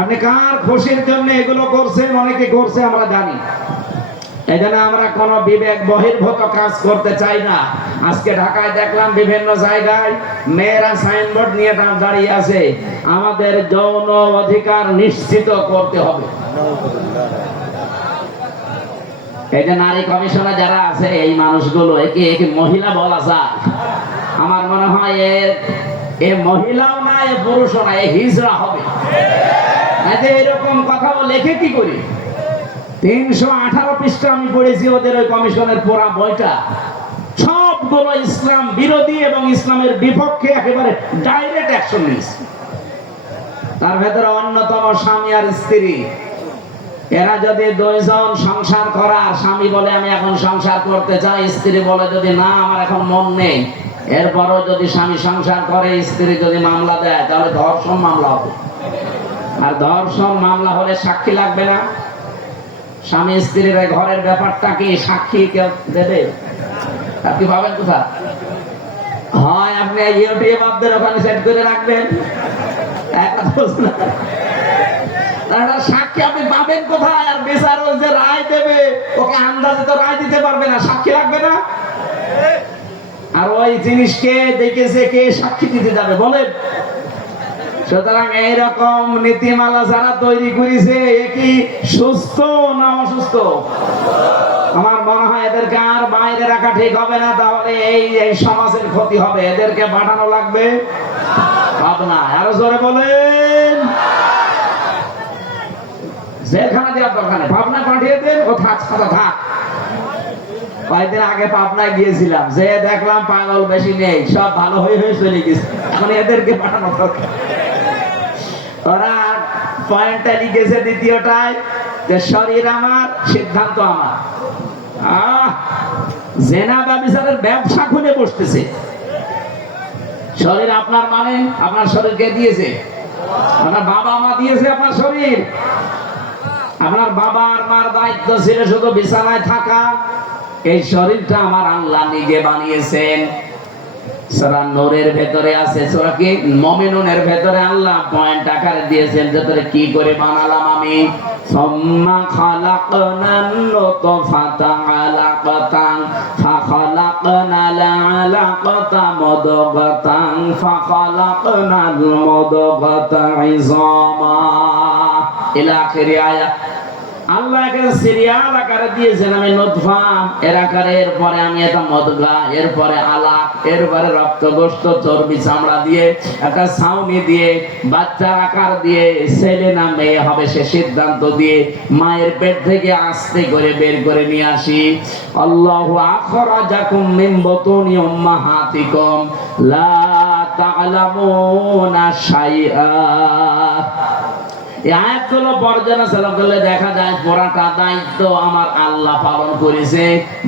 আপনি কার খুশির জন্য এগুলো করছেন? অনেকে করছে আমরা জানি। এই জন্য আমরা কোনো বিবেক বহির্ভূত কাজ করতে চাই না। আজকে ঢাকায় দেখলাম বিভিন্ন জায়গায় মেয়েরা সাইনবোর্ড নিয়ে দাঁড়িয়ে আছে, আমাদের যৌন অধিকার নিশ্চিত করতে হবে। এই যে নারী কমিশনে যারা আছে, এই মানুষগুলো একে একে মহিলা বলা যায়? আমার মনে হয় এ মহিলাও না, এ পুরুষও না, এ হিজড়া হবে। এরকম কথাও লেখে কি করি? 318 পৃষ্ঠা আমি পড়েছি ওদের ওই কমিশনের পড়া বইটা। সবগুলো ইসলাম বিরোধী এবং ইসলামের বিপক্ষে একেবারে ডাইরেক্ট অ্যাকশন নিয়েছে। তার ভেতরে অন্যতম স্বামী আর স্ত্রী, এরা যদি দুইজন সংসার করার, স্বামী বলে আমি এখন সংসার করতে চাই, স্ত্রী বলে যদি না আমার এখন মন নেই, এরপরও যদি স্বামী সংসার করে, স্ত্রী যদি মামলা দেয়, তাহলে ধর্ষণ মামলা হবে। আর ধর্ষণ মামলা হলে সাক্ষী লাগবে না। স্বামী স্ত্রীর ঘরের ব্যাপারটা কি সাক্ষী কেউ দেবে? আপনি ভাবেন কোথায়? হয় আপনি ইউটিউবারদের ওখানে সেট করে রাখবেন, সাক্ষী আপনি পাবেন কোথায়? আর বিচারক যে রায় দেবে, ওকে আন্দাজে তো রায় দিতে পারবে না, সাক্ষী লাগবে না। আর ওই জিনিসকে দেখেছে কে সাক্ষী দিতে যাবে বলেন? সুতরাং এইরকম নীতিমালা যারা তৈরি করেছে, এ কি সুস্থ না অসুস্থ? আমার মনে হয় এদেরকে আর বাইরে রাখা ঠিক হবে না, তাহলে এই সমাজের ক্ষতি হবে। এদেরকে পাঠানো লাগবে পাবনা। আরো জোরে বলেন। যেখানে দেওয়ার দরকার নেই, পাবনা পাঠিয়ে দেন, ও থাক থাক। কয়েকদিন আগে পাবনায় গিয়েছিলাম, যে দেখলাম পাগল বেশি নেই, সব ভালো হয়ে চলে গেছে। এখন এদেরকে পাঠানো দরকার। ওরা পয়েন্টটা লিখেছে দ্বিতীয়টায়, যে শরীর আমার, সিদ্ধান্ত আমার। জেনা ব্যভিচারের ব্যবসা খুলে বসতেছে। শরীর আপনার মানে আপনার শরীরকে দিয়েছে, আপনার বাবা মা দিয়েছে আপনার শরীর। আপনার বাবা আর মার দায়িত্ব ছিল শুধু বিছানায় থাকা। এই শরীরটা আমার আল্লাহ নিজে বানিয়েছেন। সূরা নূরের ভেতরে আছে, সূরা কি মুমিনুনের ভেতরে আল্লাহ পয়েন্ট আকারে দিয়েছেন, ভেতরে কি করে বানালাম আমি। সুম্মা খালাকনান নুতফাতা আলাকাতান ফাখালাকনাল আলাকাতা মুদগাতান ফাখালাকনাল মুদগাতা ইযামা ইলা আখিরি আয়াত। আল্লাহ একে সিরিয়াল আকারে দিয়েছেন, আমি নুতফা এর আকারে, এরপরে আমি এটা মদগা, এরপরে আলাক, এরপরে রক্ত গোশত চর্বি চামড়া দিয়ে একটা ছাউনি দিয়ে বাচ্চার আকার দিয়ে ছেলে না মেয়ে হবে সে সিদ্ধান্ত দিয়ে মায়ের পেট থেকে আস্তে করে বের করে নিয়ে আসি। আল্লাহু আখরাজাকুম মিন বুতুনি উম্মাহাতিকুম লা তা'লামুনা শাইআ। এই আয়াতগুলো পর্যালোচনা করলে দেখা যায় পুরাটা দায়িত্ব আমার আল্লাহ পালন করেছে,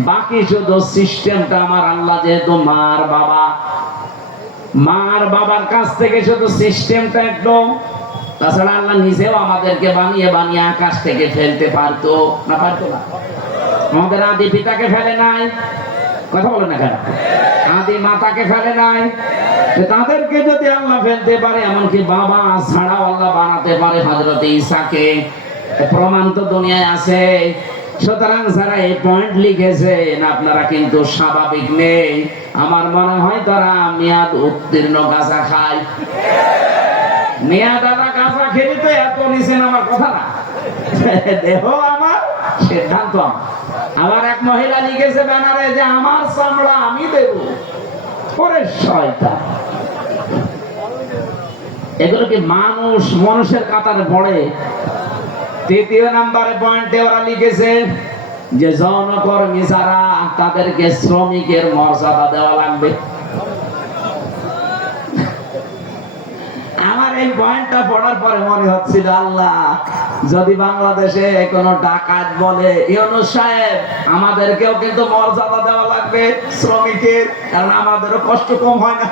বাকি শুধু সিস্টেমটা আমার আল্লাহ। যেহেতু মার বাবার কাছ থেকে শুধু সিস্টেমটা একদম, তাছাড়া আল্লাহ নিজেও আমাদেরকে বানিয়ে বানিয়ে আকাশ থেকে ফেলতে পারতো না? পারতো না? আমাদের আদি পিতাকে ফেলে নাই, কথা বলে না কেন? আদি মাতাকে ফেলে নাই। তাদেরকে যদি আল্লাহ ফেলতে পারে, এমনকি বাবা ছাড়াও আল্লাহ বানাতে পারে হযরত ঈসাকে, প্রমাণ তো দুনিয়ায় আছে। সুতরাং যারা এই পয়েন্ট লিখেছেন, আপনারা কিন্তু স্বাভাবিক নেই। আমার মনে হয় তারা মেয়াদ উত্তীর্ণ গাঁজা খায়। মেয়াদ আলা গাঁজা খেলে তো এত নিছেন, আমার কথা না। দেহ আমার, সিদ্ধান্ত আমার। আবার এক মহিলা লিখেছে ব্যানারে যে আমার চামড়া আমি দেব। ওরে শয়তান! এগুলো কি মানুষের কাতারে পড়ে? তৃতীয় নম্বরে পয়েন্টে ওরা লিখেছে যে যৌনকর্মী যারা, তাদেরকে শ্রমিকের মর্যাদা দেওয়া লাগবে। আমার এই পয়েন্টটা পড়ার পরে মনে হচ্ছিল, আল্লাহ যদি বাংলাদেশে কোনো ডাকাত বলে, ইউনূস সাহেব আমাদেরকেও কিন্তু মর্যাদা দেওয়া লাগবে শ্রমিকের, কারণ আমাদেরও কষ্ট কম হয় না।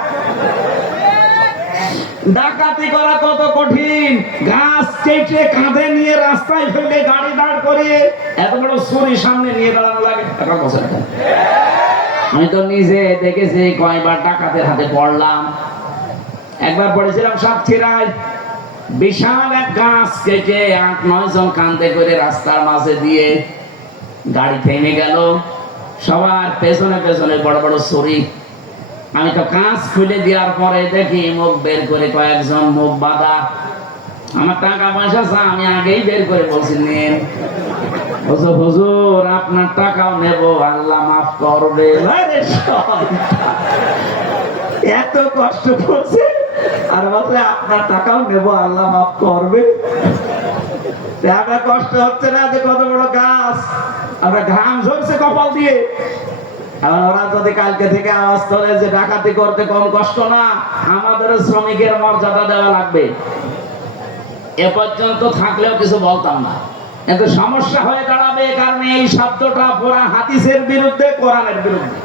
ডাকাতি করা কত কঠিন! গাছ কেটে কাঁধে নিয়ে রাস্তায় ফেলে গাড়ি দাঁড় করে এত বড় ছুরি সামনে নিয়ে দাঁড়ানো লাগে। আমি তো নিজে দেখেছি, কয়বার ডাকাতের হাতে পড়লাম। একবার পড়েছিলাম সাতক্ষীরায়, বিশাল এক গাছ কেটে 8-9 জন কান্দে করে রাস্তার মাঝে দিয়ে গাড়ি থেমে গেল। সবার পেছনে পেছনে বড় বড় ছুরি। আমি তো কাঁচ খুলে দেওয়ার পরে দেখি মুখ বের করে কয়েকজন মুখ বাঁধা। আমার টাকা পয়সা চা, আমি আগেই বের করে বলছি নেন। হুজুর আপনার টাকাও নেব, আল্লাহ মাফ করবে। এত কষ্ট করছে আর বলছে আপনার টাকাও নেব, আল্লাহ মাফ করবে। আপনার কষ্ট হচ্ছে না যে কত বড় গাছ, আমরা ঘাম ঝরছে কপাল দিয়ে। ওরা যদি কালকে থেকে আওয়াজ করে যে ডাকাতি করতে কম কষ্ট না, আমাদের শ্রমিকের মর্যাদা দেওয়া লাগবে, এ পর্যন্ত থাকলেও কিছু বলতাম না। কিন্তু সমস্যা হয়ে দাঁড়াবে, কারণ এই শব্দটা পুরা হাদিসের বিরুদ্ধে, কোরআনের বিরুদ্ধে।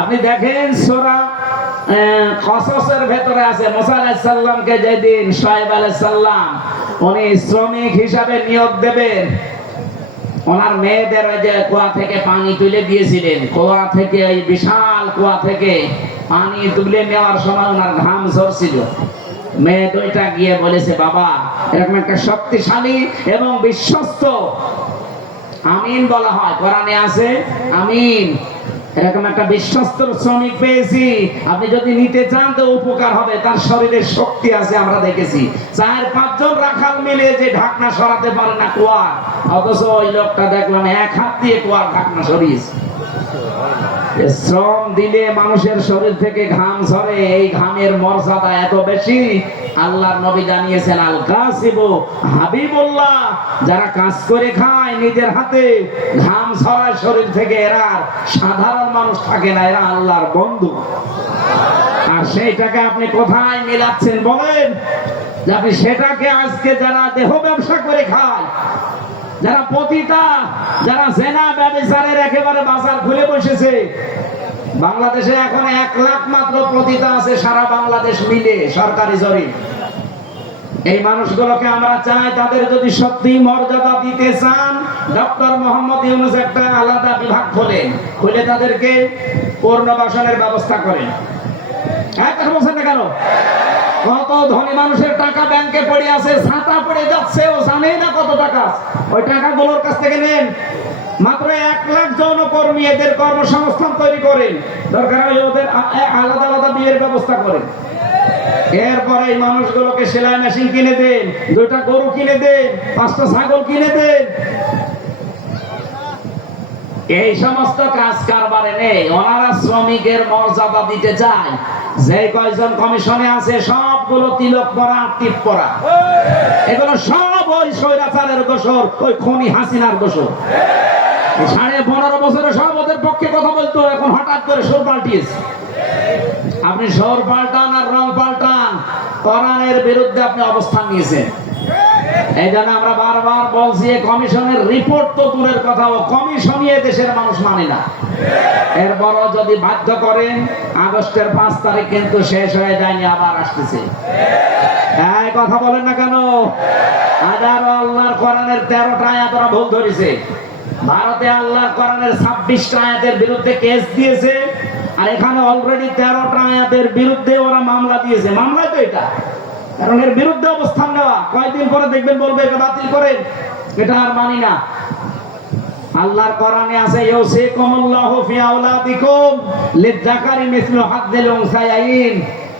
আপনি দেখেন সূরা কসসের ভেতরে আছে, মুসা আলাইহিস সালামকে যেদিন শুআয়ব আলাইহিস সালাম উনি শ্রমিক হিসাবে নিয়োগ দেবেন, ওনার মেয়েদের ওই যে কুয়া থেকে পানি তুলে দিয়েছিলেন, কুয়া থেকে এই বিশাল কুয়া থেকে পানি তুলে নেওয়ার সময় ওনার ঘাম ঝরছিল। মেয়ে দুইটা গিয়ে বলেছে, বাবা এরকম একটা শক্তিশালী এবং বিশ্বস্ত, আমিন বলা হয় কোরআনে আছে আমিন, এরকম একটা বিশ্বস্ত শ্রমিক পেয়েছি, আপনি যদি নিতে চান তো উপকার হবে, তার শরীরে শক্তি আছে। আমরা দেখেছি 4-5 জন রাখাল মিলে যে ঢাকনা সরাতে পারে না কুয়া, অথচ ওই লোকটা দেখলাম 1 হাত দিয়ে কুয়ার ঢাকনা সরিয়েছে। শ্রম দিলে মানুষের শরীর থেকে ঘাম ঝরে, এই ঘামের মর্যাদা এত বেশি। আল্লাহর নবী জানিয়েছেন, আল কাসিবু হাবিবুল্লাহ, যারা কাজ করে খায় নিজের হাতে, ঘাম ঝরায় শরীর থেকে, এরা সাধারণ মানুষ থাকে না, এরা আল্লাহর বন্ধু। আর সেইটাকে আপনি কোথায় মিলাচ্ছেন বলেন? যে আপনি সেটাকে আজকে যারা দেহ ব্যবসা করে খায়, যারা পতিতা, যারা জেনা ব্যভিচারের একেবারে বাজার খুলে বসেছে। বাংলাদেশে এখন 1 লাখ মাত্র পতিতা আছে সারা বাংলাদেশ মিলে, সরকারি জরিপ। এই মানুষগুলোকে আমরা চাই, তাদের যদি সত্যি মর্যাদা দিতে চান, ডক্টর মোহাম্মদ ইউনূস একটা আলাদা বিভাগ খুলে তাদেরকে পুনর্বাসনের ব্যবস্থা করেন। কথা বলছেন না কেন? কত ধনী মানুষের টাকা ব্যাংকে পড়ে আছে, ছাতা পড়ে যাচ্ছে, ও জানেই না কত টাকা। ওই টাকাগুলোর কাছ থেকে নেন। মাত্র 1 লাখ যৌনকর্মী, এদের কর্মসংস্থান তৈরি করেন, দরকার হলে ওদের আলাদা আলাদা বিয়ের ব্যবস্থা করেন। এরপরে এই মানুষগুলোকে সেলাই মেশিন কিনে দেন, 2টা গরু কিনে দেন, 5টা ছাগল কিনে দেন। এই সমস্ত কাজ কারবারে নেই। ওনারা শ্রমিকের মর্যাদা দিতে চায়। যে কয়জন কমিশনে আছে সবগুলো তিলক পরা, টিপ পরা, এগুলো সব ওই স্বৈরাচারের দোসর, ওই খনি হাসিনার দোসর। 15.5 বছরে সব ওদের পক্ষে কথা বলতো, এখন হঠাৎ করে সুর পাল্টিয়েছে। আপনি সুর পাল্টান আর রং পাল্টান, কোরআনের বিরুদ্ধে আপনি অবস্থান নিয়েছেন। এই জন্য আমরা বারবার বলছি, কমিশনের রিপোর্ট তো দূরের কথা, ও কমিশনই দেশের মানুষ মানে না। এরপরও যদি বাধ্য করেন, আগস্টের 5 তারিখ কিন্তু শেষ হয়ে যায়নি, আবার আসতেছে। এই কথা বলেন না কেন? হাজারো আল্লাহর কোরআনের 13টা আয়াত ওরা ভুল ধরেছে। ভারতে আল্লাহর কোরআনের 26টা আয়াতের বিরুদ্ধে কেস দিয়েছে, আর এখানে অলরেডি 13টা আয়াতের বিরুদ্ধে ওরা মামলা দিয়েছে। মামলা তো এটা, কারণ এর বিরুদ্ধে অবস্থান নেওয়া। কয়েকদিন পরে দেখবেন বলবে এটা বাতিল করেন, এটা আর মানি না। আল্লাহর কোরআনে আছে, ইউসিকুমুল্লাহু ফি আওলাদিকুম লিযাকারি মিসলু হাজ্জিল উনসায়াইন।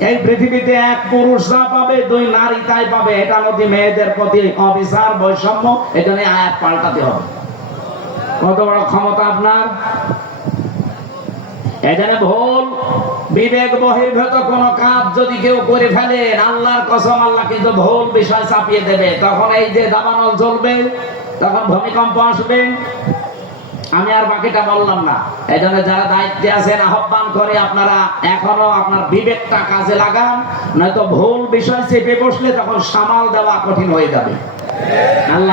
এই পৃথিবীতে 1 পুরুষ যা পাবে 2 নারী তাই পাবে। এটা নদী মেয়েদের প্রতি অবিচার, বৈষম্য। এজন্য আয়াত পাল্টাতে হবে। কত বড় ক্ষমতা আপনার! এখানে ভুল বিবেক বহির্ভূত কোন কাজ যদি কেউ করে ফেলেন, আল্লাহর কসম, আল্লাহ কিন্তু ভুল বিষয় চাপিয়ে দেবে। তখন এই যে দাবানল জ্বলবে, তখন ভূমিকম্প আসবে। আমি আর বাকিটা বললাম না। এই জন্য যারা দায়িত্বে আছেন, আহ্বান করে আপনারা এখনো আপনার বিবেকটা কাজে লাগান, নয়তো ভুল বিষয় চেপে বসলে তখন সামাল দেওয়া কঠিন হয়ে যাবে। আল্লাহ